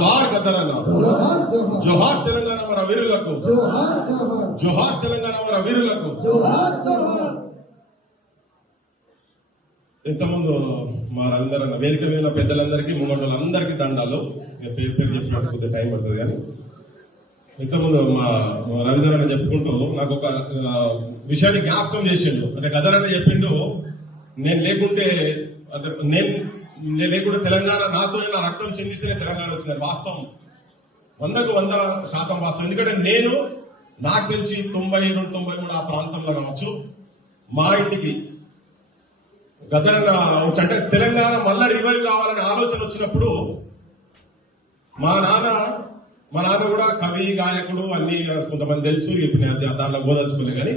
జోహార్ గద్దరన్న, జోహార్ తెలంగాణ మన వీరులకు, జోహార్ తెలంగాణ మన వీరులకు. ఇంతకుముందు మా రవీంద్రన్న వేదిక మీద పెద్దలందరికీ ముంగళ్ళందరికీ దండాలు. పేరు పేరు చెప్పినట్టు కొద్దిగా టైం పడుతుంది కానీ ఇంతకుముందు మా రవీంద్రన్న చెప్పుకుంటూ నాకు ఒక విషయాన్ని జ్ఞాపకం చేసిండు. అంటే గద్దరన్న చెప్పిండు, నేను లేకుంటే అంటే నేను లేకుంటే తెలంగాణ నాతో నా రక్తం చెందిస్తేనే తెలంగాణ వచ్చింది. వాస్తవం 100% వాస్తవం. ఎందుకంటే నేను నాకు తెలిసి 92-93 ఆ ప్రాంతంలో కావచ్చు మా ఇంటికి గద్దరన్న అంటే తెలంగాణ మళ్ళా రివైవ్ కావాలనే ఆలోచన వచ్చినప్పుడు మా నాన్న కూడా కవి గాయకుడు అన్ని కొంతమంది తెలుసు. ఇప్పుడు దాంట్లో గోదలుచుకోలే కానీ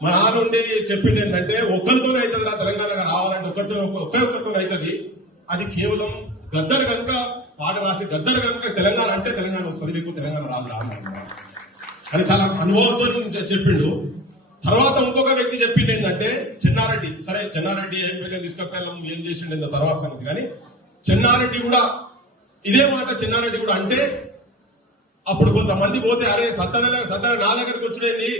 మా నాన్న ఉండి చెప్పింది ఏంటంటే ఒక్కరితోనే అవుతుంది నా తెలంగాణ రావాలంటే ఒక్కరితోనే అవుతుంది. అది కేవలం గద్దర్ కనుక పాట రాసి గద్దర్ కనుక తెలంగాణ అంటే తెలంగాణ వస్తుంది, మీకు తెలంగాణ రాదు అని చాలా అనుభవంతో చెప్పిండు. తర్వాత ఇంకొక వ్యక్తి చెప్పింది ఏంటంటే చెన్నారెడ్డి. సరే చెన్నారెడ్డి ఏం తీసుకెళ్ళాం ఏం చేసిండు తర్వాత సంగతి. కానీ చెన్నారెడ్డి కూడా ఇదే మాట చెన్నారెడ్డి కూడా అంటే అప్పుడు కొంతమంది పోతే అరే సత్తన నా దగ్గరకు వచ్చినది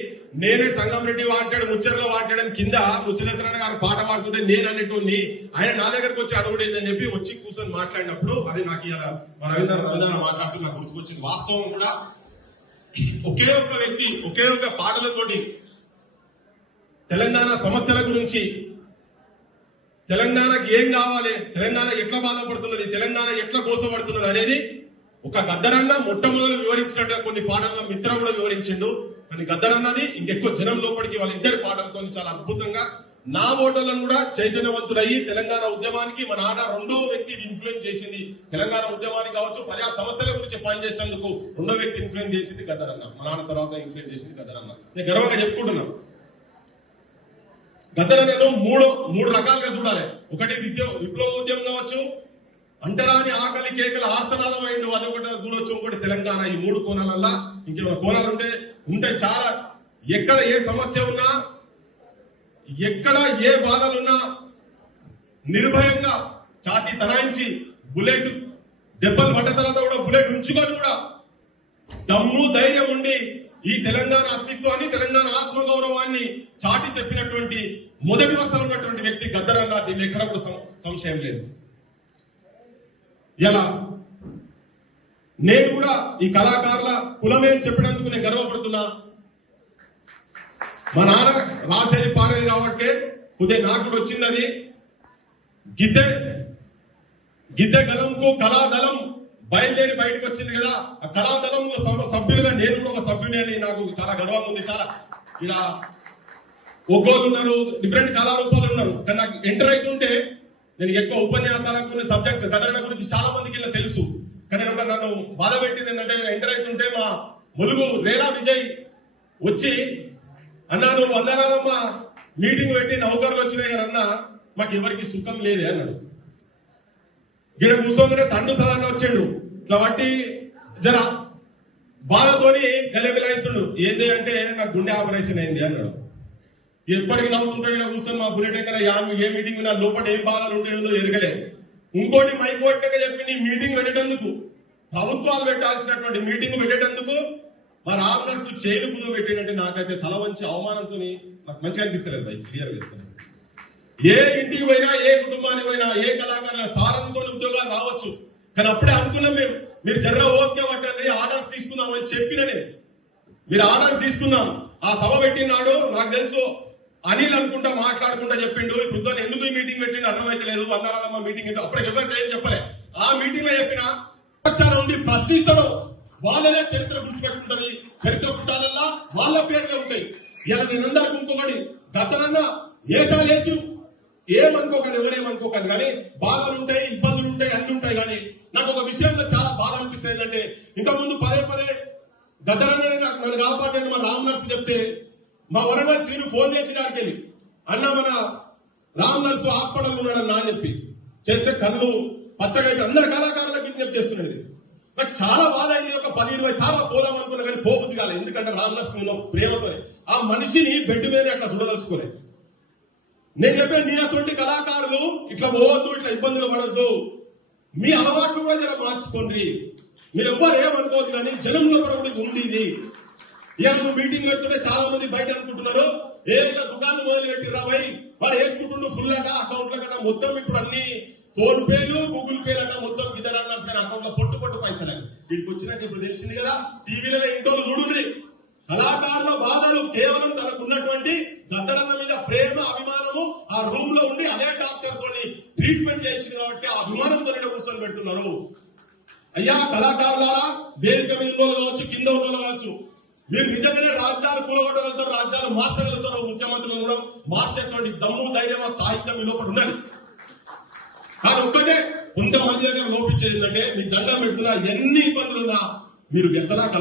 నేనే సంగం రెడ్డి వాంటాడు ముచ్చర్లో వాంటాడని కింద ముచ్చరేంద్రన్న గారు పాట పాడుతుంటే నేను అనేటోని ఆయన నా దగ్గరకు వచ్చి అడుగుడేదని చెప్పి వచ్చి కూర్చొని మాట్లాడినప్పుడు అది నాకు ఇలా మా రవీంద్ర మాట్లాడుతూ నాకు గుర్తుకొచ్చింది. వాస్తవం కూడా ఒకే ఒక్క వ్యక్తి ఒకే ఒక్క పాటలతోటి తెలంగాణ సమస్యల గురించి, తెలంగాణకి ఏం కావాలి, తెలంగాణ ఎట్లా బాధపడుతున్నది, తెలంగాణ ఎట్లా కోసపడుతున్నది అనేది ఒక గద్దరన్న మొట్టమొదలు వివరించినట్టుగా కొన్ని పాటల్లో మిత్ర కూడా వివరించిండు. కానీ గద్దరన్నది ఇంకెక్కువ జనం లోపలికి వాళ్ళ ఇద్దరి పాటలతో చాలా అద్భుతంగా నా ఓటర్లను కూడా చైతన్యవంతులయ్యి తెలంగాణ ఉద్యమానికి మా నాన్న రెండో వ్యక్తి ఇన్ఫ్లుయెన్స్ చేసింది. తెలంగాణ ఉద్యమానికి కావచ్చు ప్రజా సమస్యల గురించి పనిచేసేందుకు రెండో వ్యక్తి ఇన్ఫ్లుయెన్స్ చేసింది గద్దరన్న. మా నాన్న తర్వాత ఇన్ఫ్లుయెన్స్ చేసింది గద్దరన్న. నేను గర్వంగా చెప్పుకుంటున్నాను. గద్దరన్నను మూడు రకాలుగా చూడాలి. ఒకటి విప్లవ ఉద్యమం కావచ్చు, అంటరాని ఆకలి కేకల ఆర్తనాదం అయిండు అదొకటి చూడొచ్చు, ఇంకోటి తెలంగాణ. ఈ మూడు కోణాలల్లా ఇంకేమైనా కోణాలు ఉంటే చాలా. ఎక్కడ ఏ సమస్య ఉన్నా, ఎక్కడ ఏ బాధలున్నా నిర్భయంగా ఛాతీ తనాయించి బుల్లెట్ దెబ్బలు పడ్డ తర్వాత కూడా బుల్లెట్ ఉంచుకొని కూడా దమ్ము ధైర్యం ఉండి ఈ తెలంగాణ అస్తిత్వాన్ని తెలంగాణ ఆత్మగౌరవాన్ని చాటి చెప్పినటువంటి మొదటి వరుసలో ఉన్నటువంటి వ్యక్తి గద్దరన్న. దీన్ని ఎక్కడ కూడా సంశయం లేదు. ఎలా నేను కూడా ఈ కళాకారుల కులమే చెప్పినందుకు నేను గర్వపడుతున్నా. మా నాన్న రాసేది పాడేది కాబట్టి కొద్దిగా నాకు కూడా వచ్చింది. అది గిద్దె గలంకు కళాదళం బయలుదేరి బయటకు వచ్చింది కదా. ఆ కళాదళంలో సభ్యులుగా నేను కూడా ఒక సభ్యుని అని నాకు చాలా గర్వంగా ఉంది. చాలా ఇలా ఒక్కోళ్ళు ఉన్నారు, డిఫరెంట్ కళారూపాలు ఉన్నారు. కానీ నాకు ఎంటర్ అవుతుంటే నేను ఎక్కువ ఉపన్యాసాలకు సబ్జెక్ట్ గద్దరన్న గురించి చాలా మందికి ఇలా తెలుసు. కానీ నన్ను బాధ పెట్టింది ఏంటంటే ఎంటర్ అవుతుంటే మా ములుగు రేలా విజయ్ వచ్చి అన్నా నువ్వు వందనాలమ్మ మీటింగ్ పెట్టి నౌకర్లు వచ్చినాయి కానీ అన్నా మాకు ఎవరికి సుఖం లేదే అన్నాడు. గిడ కూర్చోగానే తండ్రి సాధారణ వచ్చాడు. ఇట్లా బట్టి జర బాధతోని గలెబిలాయిస్తుండు. ఏంది అంటే నాకు గుండె ఆపరేషన్ అయింది అన్నాడు. ఎప్పటికి నవ్వుతుంటాడు కూర్చొని మా బుల్లెట్ ఎక్కడ ఏ మీటింగ్ నా లోపల ఏం బాధలు ఉంటాయో ఎరగలే. ఇంకోటి మైకోటగా చెప్పి నీ మీటింగ్ పెట్టేటందుకు ప్రభుత్వాలు పెట్టాల్సినటువంటి మీటింగ్ పెట్టేటందుకు మా రామ్నర్స్ చైలు కుదో పెట్టినట్టు నాకైతే తల వంచి అవమానంతో నాకు మంచిగా అనిపిస్తలేదు. భయ్ క్లియర్ చెప్తాను. ఏ ఇంటికి పోయినా, ఏ కుటుంబానికి పోయినా, ఏ కళాకారుల సారథితో ఉద్యోగాలు రావచ్చు. కానీ అప్పుడే అనుకున్నాం మీరు జర్ర ఓకే పట్టండి ఆర్డర్స్ తీసుకుందామని చెప్పిన నేను. మీరు ఆర్డర్స్ తీసుకుందాం. ఆ సభ పెట్టినాడు నాకు తెలుసు అనిల్ అనుకుంటా మాట్లాడుకుంటా చెప్పిండు. ఇప్పుడు ఎందుకు ఈ మీటింగ్ పెట్టిండు అర్థమైతే లేదు. వందనాలమ్మ మీటింగ్ అప్పుడే ఎవరికి ఏం చెప్పలే. ఆ మీటింగ్ లో చెప్పిన ఉండి ప్రశ్నిస్తాడు. వాళ్ళదే చరిత్ర గుర్తుపెట్టుకుంటది. చరిత్ర పుట్టాలల్లా వాళ్ళ పేర్లే ఉంటాయి. ఇలా నేనందరికి ఇంకొకటి గద్దరన్న ఏసాలేసి ఏమనుకోకండి, ఎవరేమనుకోకండి. కానీ బాధలు ఉంటాయి, ఇబ్బందులు ఉంటాయి, అన్ని ఉంటాయి. కానీ నాకు ఒక విషయంలో చాలా బాధ అనిపిస్తుంది ఏంటంటే ఇంతకుముందు పదే గద్దరన్న నన్ను కాపాడండి మా రామ్ నర్సు చెప్తే మా వరంగల్ శ్రీను ఫోన్ చేసి ఆడికెళ్ళి అన్న మన రామ్ నర్సు హాస్పిటల్ ఉన్నాడన్నా అని చెప్పి చేస్తే కళ్ళు పచ్చగా అందరు కళాకారులకు విజ్ఞప్తి చేస్తున్నది. నాకు చాలా బాధ అయింది. ఒక 10-20 సార్లు పోదాం అనుకున్నా కానీ పోబుద్ది కాలేదు. ఎందుకంటే రామ్ నర్సు ప్రేమతోనే ఆ మనిషిని బెడ్ మీద అట్లా చూడదలుచుకోలేదు. నేను చెప్పాను నీ అటువంటి కళాకారులు ఇట్లా పోవద్దు, ఇట్లా ఇబ్బందులు పడద్దు, మీ అలవాట్లు కూడా జర మార్చుకోండి. మీరు ఎవ్వరు ఏమనుకోవద్దు, కానీ జనంలో కూడా ఉంది ఇది. ఇవాళ నువ్వు మీటింగ్ పెడుతుంటే చాలా మంది బయట అనుకుంటున్నారు ఏదైనా దుకాణం మొదలు పెట్టిర్రా భయ్, వాడు వేసుకుంటుండు ఫుల్ అట అకౌంట్ల కన్నా మొత్తం ఇప్పుడు అన్ని ఫోన్ పేలు గూగుల్ పేలు అట మొత్తం ఇద్దరు అన్నారు కానీ అకౌంట్ లో పొట్టు పైసలు వీటికి వచ్చినాక ఇప్పుడు తెలిసింది కదా. టీవీలో ఇంట్లో చూడుండ్రి, కళాకారుల బాధలు కేవలం తనకున్నటువంటి గద్దరన్న మీద ప్రేమ అభిమానము ఆ రూమ్ లో ఉండి అదే డాక్టర్ తోని ట్రీట్మెంట్ చేసింది కాబట్టి ఆ అభిమానంతో కూర్చొని పెడుతున్నారు. అయ్యా కళాకారులారా, వేదిక మీద కావచ్చు కింద ఉన్న కావచ్చు, మీరు నిజంగానే రాజ్యాలు కూలగొట్టగలుగుతారు, రాజ్యాలు మార్చగలుగుతారు, ముఖ్యమంత్రులను కూడా మార్చేటువంటి దమ్ము ధైర్యం సాహిత్యం మీ లోపల ఉన్నది. కానీ ఒక్కటే కొంతమంది దగ్గర లోపించేది ఏంటంటే మీ దండం పెడుతున్నా ఎన్ని ఇబ్బందులున్నా మీరు వ్యసనాలకు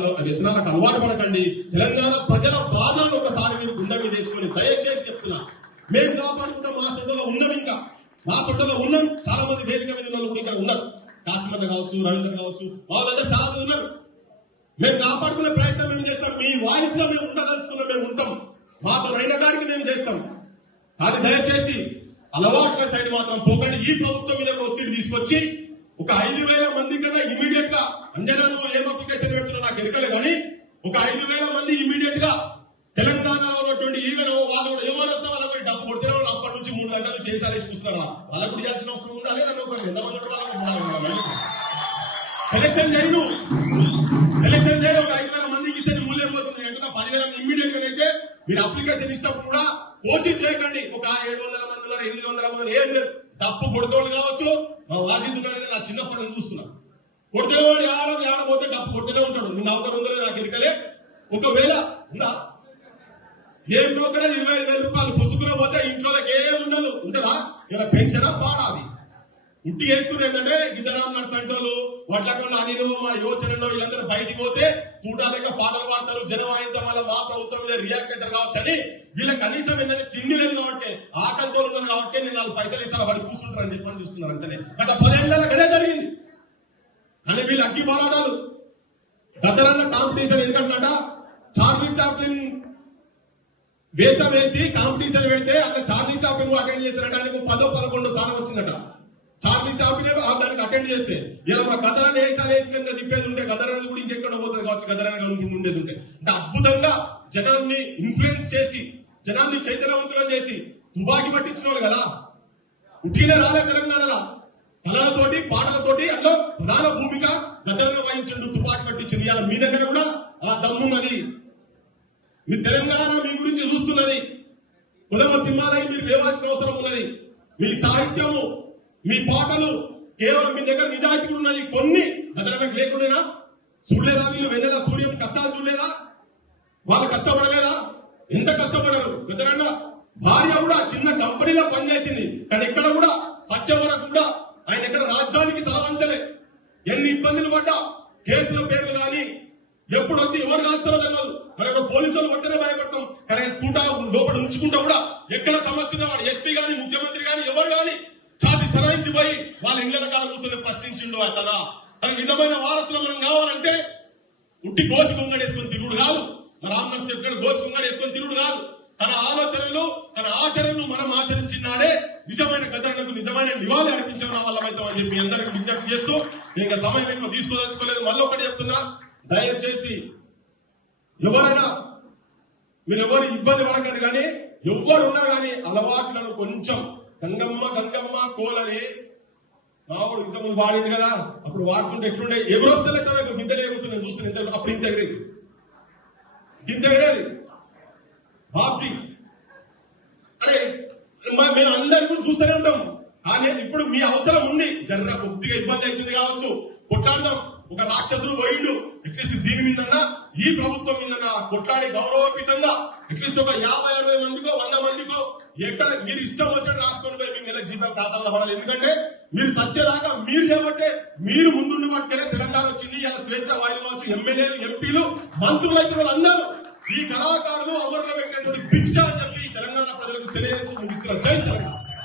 అలవాటు పడకండి. తెలంగాణ ప్రజల బాధలను ఒకసారి మీరు గుండె మీద వేసుకొని దయచేసి చెప్తున్నా, మేము కాపాడుకుంటాం. మా సొంతలో ఉన్నాం, ఇంకా మా సొంతలో ఉన్నాం. చాలా మంది వేదిక మీద ఉన్న కూడా ఇక్కడ ఉన్నారు, కాశ్మీర్ కావచ్చు, రవీంద్ర కావచ్చు, వాళ్ళందరూ చాలా మంది ఉన్నారు. మేము కాపాడుకునే ప్రయత్నం మేము చేస్తాం. మీ వాయిస్ లో మేము ఉండదలుచుకున్నా మేము ఉంటాం, మాతో అయిన కాడికి మేము చేస్తాం. కానీ దయచేసి అలవాట్ల సైడ్ మాత్రం పోకండి. ఈ ప్రభుత్వం మీద ఒత్తిడి తీసుకొచ్చి ఒక 5,000 మంది కన్నా ఇమీడియట్ గా, అంజనా నువ్వు ఏం అప్లికేషన్ పెడుతున్నా నాకు ఎరకలే, కానీ ఒక 5,000 మంది ఇమీడియట్ గా తెలంగాణలో ఉన్నటువంటి ఈవెన్ వాళ్ళు ఎవరు వస్తే వాళ్ళకి డబ్బు కొడితే అప్పటి నుంచి 3 గంటలు చేసాలేసి కూర్చున్నారు. వాళ్ళకు కూడా చేయాల్సిన అవసరం ఉండాలి. సెలక్షన్ చేయను, సెలక్షన్ చేయ ఒక 5,000 మందికి ఇస్తే మూల్యం పోతుంది అంటున్నా. 10,000 ఇమ్మీడియట్ గా అయితే మీరు అప్లికేషన్ ఇచ్చినప్పుడు కూడా కోచింగ్ చేయకండి. ఒక 700 మంది ఉన్నారు, 800 మంది ఏం లేదు. డప్పు కొడుతోడు కావచ్చు, మా వాదిస్తున్నాడని నా చిన్నప్పటి నుంచి చూస్తున్నా. కొడుతున్నవాడు ఆడపోతే డప్పు కొడుతూనే ఉంటాడు. నువ్వు 40 నాకు ఎరకలే. ఒకవేళ ఉందా ఏం నౌకరా 25,000 రూపాయలు పుసుకులో పోతే ఇంట్లోకి ఏం ఉండదు, ఉంటుందా? ఇలా పెన్షనా పాడాది ఉట్టి వేస్తున్నారు. ఏంటంటే గిద్దరామ్ నర్సంటోళ్ళు వడ్లకుండా అనిలు మా యోచనలో వీళ్ళందరూ బయటికి పోతే తూటాలేక పాటలు పాడతారు, జనం వాయించడం వల్ల మా ప్రభుత్వం మీద రియాక్ట్ అవుతారు కావచ్చు అని వీళ్ళకి కనీసం ఏంటంటే తిండి లేదు కాబట్టి ఆకలితో ఉన్నారు కాబట్టి నేను 4 పైసలు ఇస్తాను వాడు కూర్చుంటారని చెప్పని చూస్తున్నారు. అంతనే గత 10 ఏళ్ళ అదే జరిగింది. కానీ వీళ్ళు అగ్గి పోరాటాలు గద్దరన్న కాంపిటీషన్ ఎందుకంట చార్లీ చాప్లిన్ వేషం వేసి కాంపిటీషన్ పెడితే అట్లా చార్లీ చాప్లిన్ అటెండ్ చేసినట్టు ఆయనకు 10-11 స్థానం వచ్చిందట. చార్లీ చాప్లిన్ దానికి అటెండ్ చేస్తే ఇలా మా గద్దరాన్ని వేసాలు వేసి కనుక తిప్పేది ఉంటే గద్దరాన్ని కూడా ఇంకెక్కడ పోతుంది కావచ్చు, గద్దరాన్ని కనుక ఉండేది ఉంటే. అంటే అద్భుతంగా జనాన్ని ఇన్ఫ్లుయెన్స్ చేసి జనాన్ని చైతన్యవంతులను చేసి తుపాకి పట్టించిన వాళ్ళు కదా. ఉట్టినే రాలే తెలంగాణలో కళలతోటి పాటలతోటి అందులో ప్రధాన భూమిక గద్దరను వహించండు, తుపాకి పట్టించింది. ఇలా మీ దగ్గర కూడా ఆ దమ్మున్నది. మీ తెలంగాణ మీ గురించి చూస్తున్నది. కులమ సింహాలకి మీరు లేవాల్సిన అవసరం ఉన్నది. మీ సాహిత్యము మీ పాటలు కేవలం మీ దగ్గర నిజాయితీ ఉన్నది. కొన్ని గద్దరనకు లేకుండా చూడలేదా? వీళ్ళు వెన్నెల సూర్యం కష్టాలు చూడలేదా? వాళ్ళు కష్టపడలేదా? ఎంత కష్టపడరు? గద్దరన్న భార్య కూడా చిన్న కంపెనీలో పనిచేసింది, కానీ ఎక్కడ కూడా సత్యం వరకు కూడా ఆయన ఎక్కడ రాజ్యానికి తలవంచలే. ఎన్ని ఇబ్బందులు పడ్డా కేసుల పేర్లు కానీ ఎప్పుడు వచ్చి ఎవరు రాస్తారో తెలియదు. మనం పోలీసులు కొట్టనే భయపడతాం, కానీ తూటా లోపల ఉంచుకుంటా కూడా ఎక్కడ సమస్య వాడు ఎస్పీ గాని ముఖ్యమంత్రి గాని ఎవరు గాని ఛాతి తలాయించి పోయి వాళ్ళ ఇళ్ల కాడ కూర్చొని ప్రశ్నించిండు. తన నిజమైన వారసులు మనం కావాలంటే ఉట్టి గోసి గుంగడేసుకొని తిరుగుడు కాదు. మన రామ్నర్ చెప్పినట్టు గోసి గుంగడేసుకొని తిరుగుడు కాదు. తన ఆలోచనలు తన ఆచరణలు మనం ఆచరించినాడే నిజమైన గద్దరన్నకు నిజమైన నివాళి అర్పించడం వాళ్ళమైతామని చెప్పి అందరికీ విజ్ఞప్తి చేస్తూ ఇంకా సమయం ఎక్కువ తీసుకోదలుచుకోలేదు. మళ్ళీ ఒకటి చెప్తున్నా, దయచేసి ఎవరైనా మీరు ఎవరు ఇబ్బంది పడకండి, కానీ ఎవరు ఉన్నా కానీ అలవాట్లను కొంచెం గంగమ్మ కోలని మామూలు ఇంతకుముందు వాడింది కదా, అప్పుడు వాడుతుంటే ఎట్లుండే ఎగురొస్తలే తనకు గింతలు ఎగురుతున్నాయి చూస్తున్నా. ఇంత అప్పుడు ఇంత ఎగిరేది బాబ్జీ. అరే మేము అందరి కూడా చూస్తూనే ఉంటాం, కానీ ఇప్పుడు మీ అవసరం ఉంది. జర్ర కొద్దిగా ఇబ్బంది అవుతుంది కావచ్చు, కొట్లాడదాం. ఒక రాక్షసుడు పోయిండు, అట్లీస్ట్ దీని మీదన్నా ఈ ప్రభుత్వం మీదన్నా కొట్లాడి గౌరవపీతంగా అట్లీస్ట్ ఒక 50-60 మందికో 100 మందికో ఎక్కడ మీరు ఇష్టం వచ్చినట్టు రాసుకొని పోయి మీ నెల జీతాలు ఖాతాలో పడాలి. ఎందుకంటే మీరు సచ్చేదాకా మీరు చేయబట్టే మీరు ముందుండి పట్టుకెళ్ళే తెలంగాణ వచ్చింది. ఇలా స్వేచ్ఛ వాయులు కావచ్చు, ఎమ్మెల్యేలు ఎంపీలు మంత్రులు అయితే వాళ్ళందరూ ఈ కళాకారులు అమరులో పెట్టినటువంటి భిక్ష అని చెప్పి తెలంగాణ ప్రజలకు తెలియజేస్తూ ముగిస్తున్నారు. జై తెలంగాణ.